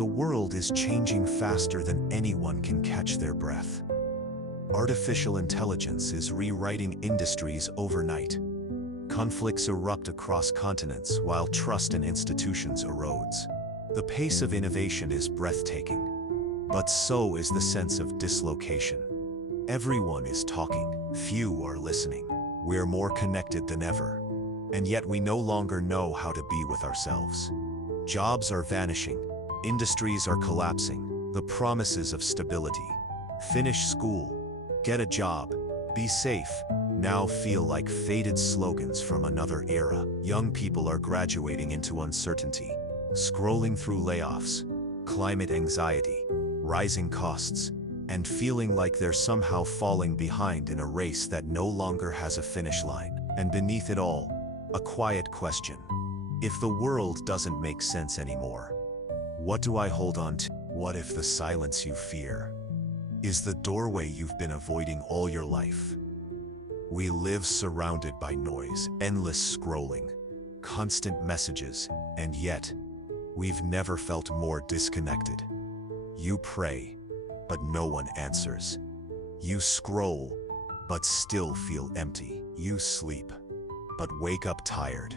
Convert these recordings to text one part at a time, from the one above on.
The world is changing faster than anyone can catch their breath. Artificial intelligence is rewriting industries overnight. Conflicts erupt across continents while trust in institutions erodes. The pace of innovation is breathtaking, but so is the sense of dislocation. Everyone is talking, few are listening. We're more connected than ever, and yet we no longer know how to be with ourselves. Jobs are vanishing, industries are collapsing. The promises of stability, finish school, get a job, be safe, now feel like faded slogans from another era. Young people are graduating into uncertainty, scrolling through layoffs, climate anxiety, rising costs, and feeling like they're somehow falling behind in a race that no longer has a finish line. And beneath it all, a quiet question. If the world doesn't make sense anymore, what do I hold on to? What if the silence you fear is the doorway you've been avoiding all your life? We live surrounded by noise, endless scrolling, constant messages, and yet, we've never felt more disconnected. You pray, but no one answers. You scroll, but still feel empty. You sleep, but wake up tired.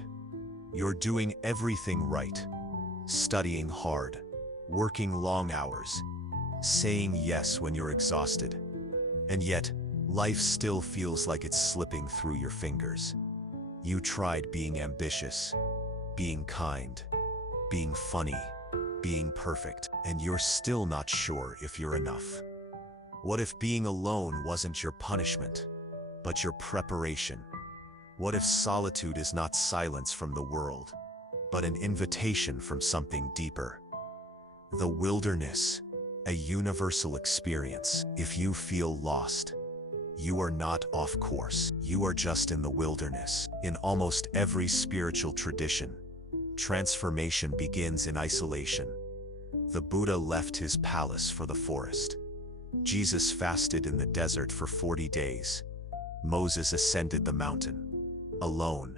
You're doing everything right, studying hard, working long hours, saying yes when you're exhausted. And yet, life still feels like it's slipping through your fingers. You tried being ambitious, being kind, being funny, being perfect, and you're still not sure if you're enough. What if being alone wasn't your punishment, but your preparation? What if solitude is not silence from the world, but an invitation from something deeper? The wilderness, a universal experience. If you feel lost, you are not off course. You are just in the wilderness. In almost every spiritual tradition, transformation begins in isolation. The Buddha left his palace for the forest. Jesus fasted in the desert for 40 days. Moses ascended the mountain, alone.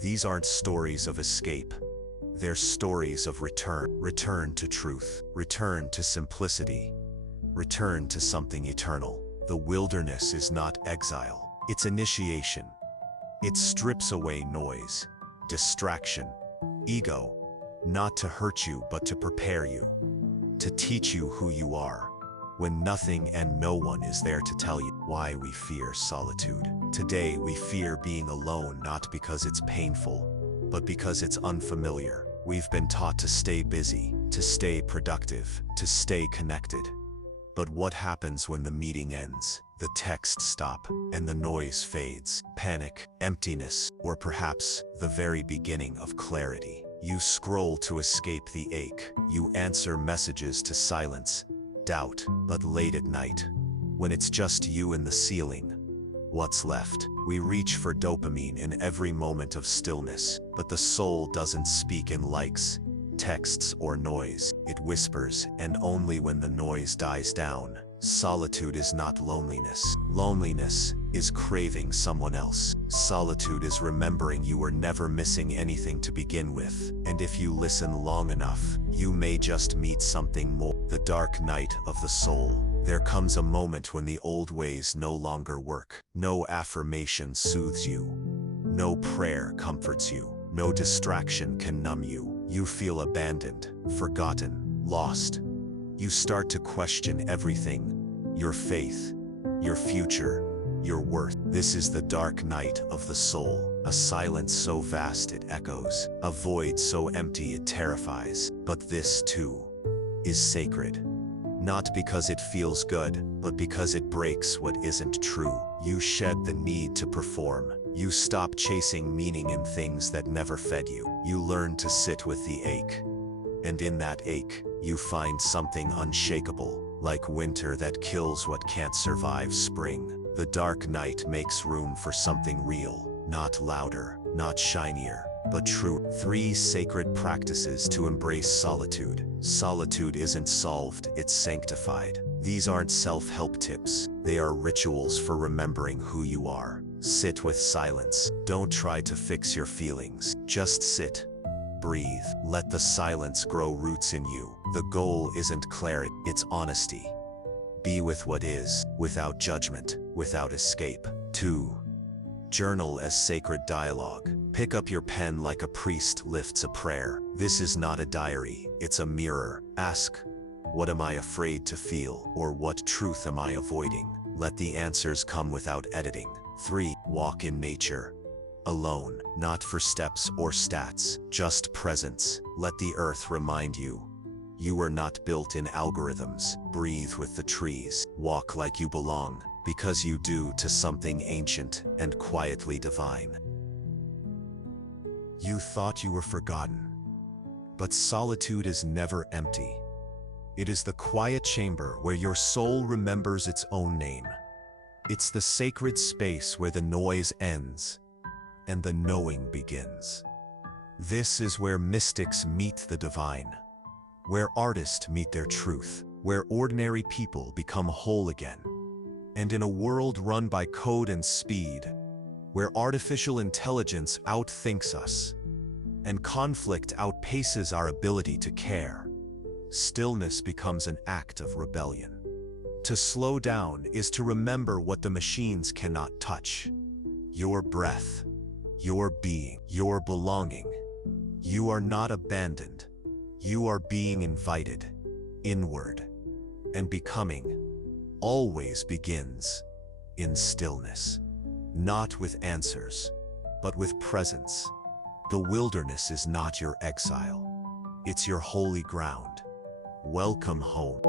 These aren't stories of escape. They're stories of return. Return to truth. Return to simplicity. Return to something eternal. The wilderness is not exile. It's initiation. It strips away noise, distraction, ego, not to hurt you but to prepare you, to teach you who you are, when nothing and no one is there to tell you. Why we fear solitude. Today we fear being alone, not because it's painful, but because it's unfamiliar. We've been taught to stay busy, to stay productive, to stay connected. But what happens when the meeting ends? The texts stop, and the noise fades. Panic, emptiness, or perhaps the very beginning of clarity. You scroll to escape the ache. You answer messages to silence doubt. But late at night, when it's just you and the ceiling, what's left? We reach for dopamine in every moment of stillness, but the soul doesn't speak in likes, texts, or noise. It whispers, and only when the noise dies down. Solitude is not loneliness. Loneliness is craving someone else. Solitude is remembering you were never missing anything to begin with. And if you listen long enough, you may just meet something more. The dark night of the soul. There comes a moment when the old ways no longer work. No affirmation soothes you. No prayer comforts you. No distraction can numb you. You feel abandoned, forgotten, lost. You start to question everything. Your faith, your future, your worth. This is the dark night of the soul. A silence so vast it echoes. A void so empty it terrifies. But this too is sacred. Not because it feels good, but because it breaks what isn't true. You shed the need to perform. You stop chasing meaning in things that never fed you. You learn to sit with the ache. And in that ache, you find something unshakable, like winter that kills what can't survive spring. The dark night makes room for something real, not louder, not shinier, but true. 3 sacred practices to embrace solitude. Solitude isn't solved, it's sanctified. These aren't self-help tips. They are rituals for remembering who you are. Sit with silence. Don't try to fix your feelings. Just sit. breathe. Let the silence grow roots in you. The goal isn't clarity, it's honesty. Be with what is, without judgment, without escape. 2. Journal as sacred dialogue. Pick up your pen like a priest lifts a prayer. This is not a diary, it's a mirror. Ask, what am I afraid to feel? Or what truth am I avoiding? Let the answers come without editing. 3. Walk in nature. Alone, not for steps or stats, just presence. Let the earth remind you, you were not built in algorithms. Breathe with the trees. Walk like you belong, because you do, to something ancient and quietly divine. You thought you were forgotten, but solitude is never empty. It is the quiet chamber where your soul remembers its own name. It's the sacred space where the noise ends and the knowing begins. This is where mystics meet the divine, where artists meet their truth, where ordinary people become whole again. And in a world run by code and speed, where artificial intelligence outthinks us, and conflict outpaces our ability to care, stillness becomes an act of rebellion. To slow down is to remember what the machines cannot touch. Your breath, your being, your belonging. You are not abandoned. You are being invited inward, and becoming always begins in stillness. Not with answers, but with presence. The wilderness is not your exile. It's your holy ground. Welcome home.